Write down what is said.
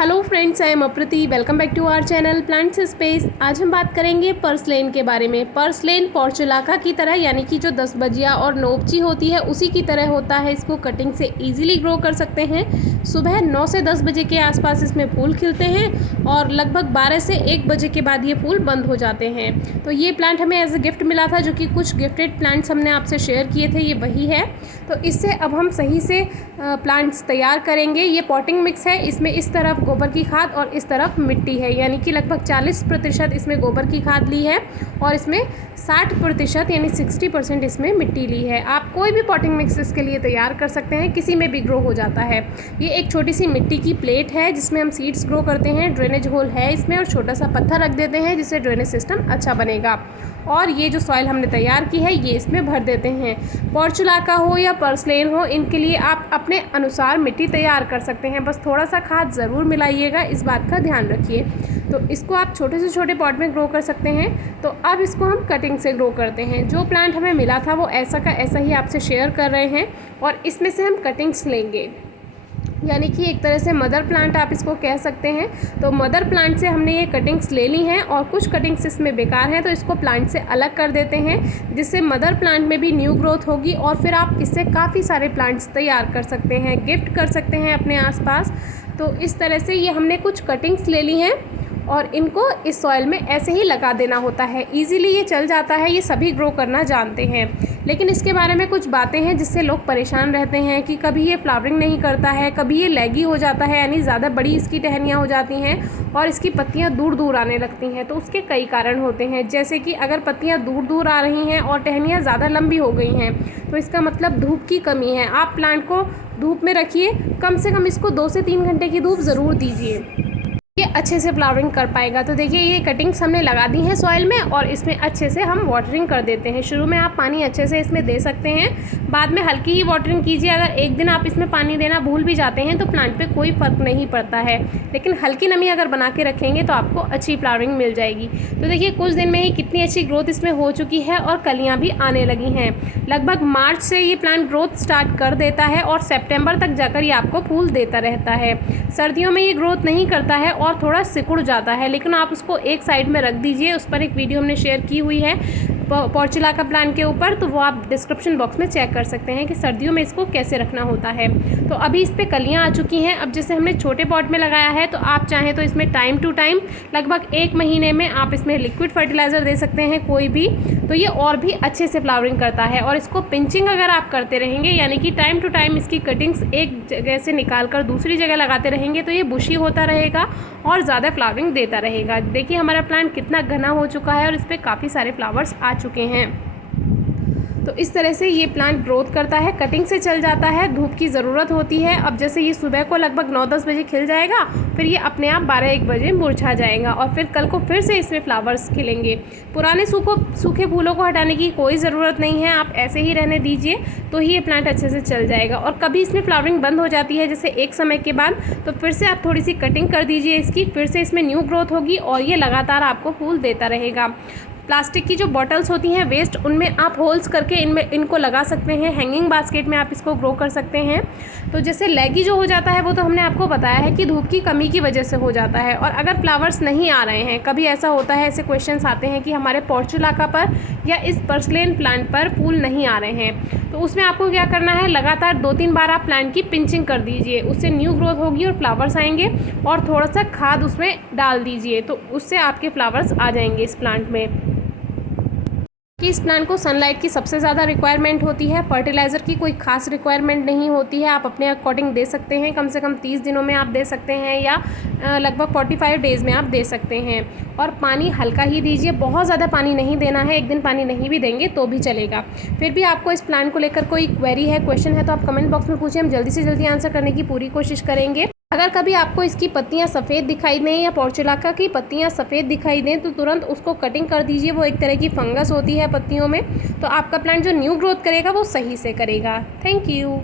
Hello friends, I am Aprati. Welcome back to our channel Plants Space. आज हम बात करेंगे पर्सलेन के बारे में। पर्सलेन पोर्चुलाका की तरह यानी कि जो 10 बजिया और नोबची होती है उसी की तरह होता है। इसको कटिंग से इजीली ग्रो कर सकते हैं। सुबह 9 से 10 बजे के आसपास इसमें फूल खिलते हैं और लगभग 12 से 1 बजे के बाद ये फूल बंद हो जाते हैं। तो ये प्लांट हमें एज ए गिफ्ट मिला था, जो कि कुछ गिफ्टेड प्लांट्स हमने आपसे शेयर किए थे, ये वही है। तो इससे अब हम सही से प्लांट्स तैयार करेंगे। ये पॉटिंग मिक्स है, इसमें इस तरफ गोबर की खाद और इस तरफ मिट्टी है, यानी कि लगभग 40% इसमें गोबर की खाद ली है और इसमें 60% यानी 60% इसमें मिट्टी ली है। आप कोई भी पॉटिंग मिक्स इसके लिए तैयार कर सकते हैं, किसी में भी ग्रो हो जाता है। ये एक छोटी सी मिट्टी की प्लेट है जिसमें हम सीड्स ग्रो करते हैं। ड्रेनेज होल है इसमें और छोटा सा पत्थर रख देते हैं जिससे ड्रेनेज सिस्टम अच्छा बनेगा। और ये जो सॉइल हमने तैयार की है ये इसमें भर देते हैं। पोर्चुलाका हो या पर्सलेन हो, इनके लिए आप अपने अनुसार मिट्टी तैयार कर सकते हैं। बस थोड़ा सा खाद ज़रूर मिलाइएगा, इस बात का ध्यान रखिए। तो इसको आप छोटे से छोटे पॉट में ग्रो कर सकते हैं। तो अब इसको हम कटिंग से ग्रो करते हैं। जो प्लांट हमें मिला था वो ऐसा का ऐसा ही आपसे शेयर कर रहे हैं और इसमें से हम कटिंग्स लेंगे, यानी कि एक तरह से मदर प्लांट आप इसको कह सकते हैं। तो मदर प्लांट से हमने ये कटिंग्स ले ली हैं और कुछ कटिंग्स इसमें बेकार हैं, तो इसको प्लांट से अलग कर देते हैं, जिससे मदर प्लांट में भी न्यू ग्रोथ होगी और फिर आप इससे काफ़ी सारे प्लांट्स तैयार कर सकते हैं, गिफ्ट कर सकते हैं अपने आसपास। तो इस तरह से ये हमने कुछ कटिंग्स ले ली हैं और इनको इस सॉइल में ऐसे ही लगा देना होता है। इजीली ये चल जाता है, ये सभी ग्रो करना जानते हैं। लेकिन इसके बारे में कुछ बातें हैं जिससे लोग परेशान रहते हैं कि कभी ये फ्लावरिंग नहीं करता है, कभी ये लैगी हो जाता है, यानी ज़्यादा बड़ी इसकी टहनियाँ हो जाती हैं और इसकी पत्तियाँ दूर दूर आने लगती हैं। तो उसके कई कारण होते हैं, जैसे कि अगर पत्तियाँ दूर दूर आ रही हैं और टहनियाँ ज़्यादा लंबी हो गई हैं तो इसका मतलब धूप की कमी है। आप प्लांट को धूप में रखिए, कम से कम इसको 2 से 3 घंटे की धूप ज़रूर दीजिए, ये अच्छे से फ्लावरिंग कर पाएगा। तो देखिए ये कटिंग्स हमने लगा दी हैं सॉइल में और इसमें अच्छे से हम वाटरिंग कर देते हैं। शुरू में आप पानी अच्छे से इसमें दे सकते हैं, बाद में हल्की ही वाटरिंग कीजिए। अगर एक दिन आप इसमें पानी देना भूल भी जाते हैं तो प्लांट पे कोई फ़र्क नहीं पड़ता है, लेकिन हल्की नमी अगर बना के रखेंगे तो आपको अच्छी फ्लावरिंग मिल जाएगी। तो देखिए कुछ दिन में ही कितनी अच्छी ग्रोथ इसमें हो चुकी है और कलियाँ भी आने लगी हैं। लगभग मार्च से ये प्लांट ग्रोथ स्टार्ट कर देता है और सेप्टेम्बर तक जाकर ये आपको फूल देता रहता है। सर्दियों में ये ग्रोथ नहीं करता है और थोड़ा सिकुड़ जाता है, लेकिन आप उसको एक साइड में रख दीजिए। उस पर एक वीडियो हमने शेयर की हुई है पोर्चुलाका प्लांट के ऊपर, तो वो आप डिस्क्रिप्शन बॉक्स में चेक कर सकते हैं कि सर्दियों में इसको कैसे रखना होता है। तो अभी इस पर कलियाँ आ चुकी हैं। अब जैसे हमने छोटे पॉट में लगाया है तो आप चाहें तो इसमें टाइम टू टाइम लगभग 1 महीने में आप इसमें लिक्विड फर्टिलाइज़र दे सकते हैं कोई भी, तो ये और भी अच्छे से फ्लावरिंग करता है। और इसको पिंचिंग अगर आप करते रहेंगे, यानी कि टाइम टू टाइम इसकी कटिंग्स एक जगह से निकाल कर दूसरी जगह लगाते रहेंगे, तो ये बुशी होता रहेगा और ज़्यादा फ्लावरिंग देता रहेगा। देखिए हमारा प्लांट कितना घना हो चुका है और इस पर काफ़ी सारे फ्लावर्स आ चुके हैं। तो इस तरह से ये प्लांट ग्रोथ करता है, कटिंग से चल जाता है, धूप की ज़रूरत होती है। अब जैसे ये सुबह को लगभग 9-10 बजे खिल जाएगा, फिर ये अपने आप 12-1 बजे मुरझा जाएगा और फिर कल को फिर से इसमें फ्लावर्स खिलेंगे। पुराने सूखे फूलों को हटाने की कोई ज़रूरत नहीं है, आप ऐसे ही रहने दीजिए तो ही ये प्लांट अच्छे से चल जाएगा। और कभी इसमें फ्लावरिंग बंद हो जाती है जैसे एक समय के बाद, तो फिर से आप थोड़ी सी कटिंग कर दीजिए इसकी, फिर से इसमें न्यू ग्रोथ होगी और ये लगातार आपको फूल देता रहेगा। प्लास्टिक की जो बॉटल्स होती हैं वेस्ट, उनमें आप होल्स करके इनको लगा सकते हैं। हैंगिंग बास्केट में आप इसको ग्रो कर सकते हैं। तो जैसे लैगी जो हो जाता है वो तो हमने आपको बताया है कि धूप की कमी की वजह से हो जाता है। और अगर फ्लावर्स नहीं आ रहे हैं, कभी ऐसा होता है, ऐसे क्वेश्चंस आते हैं कि हमारे पोर्चुलाका पर या इस पर्सलेन प्लांट पर फूल नहीं आ रहे हैं, तो उसमें आपको क्या करना है, लगातार 2-3 बार आप प्लांट की पिंचिंग कर दीजिए, उससे न्यू ग्रोथ होगी और फ्लावर्स आएंगे। और थोड़ा सा खाद उसमें डाल दीजिए तो उससे आपके फ्लावर्स आ जाएंगे इस प्लांट में। कि इस प्लांट को सनलाइट की सबसे ज़्यादा रिक्वायरमेंट होती है, फर्टिलाइज़र की कोई खास रिक्वायरमेंट नहीं होती है। आप अपने अकॉर्डिंग दे सकते हैं, कम से कम 30 दिनों में आप दे सकते हैं या लगभग 45 डेज़ में आप दे सकते हैं। और पानी हल्का ही दीजिए, बहुत ज़्यादा पानी नहीं देना है। एक दिन पानी नहीं भी देंगे तो भी चलेगा। फिर भी आपको इस प्लांट को लेकर कोई क्वेरी है, क्वेश्चन है, तो आप कमेंट बॉक्स में पूछिए, हम जल्दी से जल्दी आंसर करने की पूरी कोशिश करेंगे। अगर कभी आपको इसकी पत्तियां सफ़ेद दिखाई दें या पोर्चुलाका की पत्तियां सफ़ेद दिखाई दें तो तुरंत उसको कटिंग कर दीजिए। वो एक तरह की फंगस होती है पत्तियों में, तो आपका प्लांट जो न्यू ग्रोथ करेगा वो सही से करेगा। Thank you.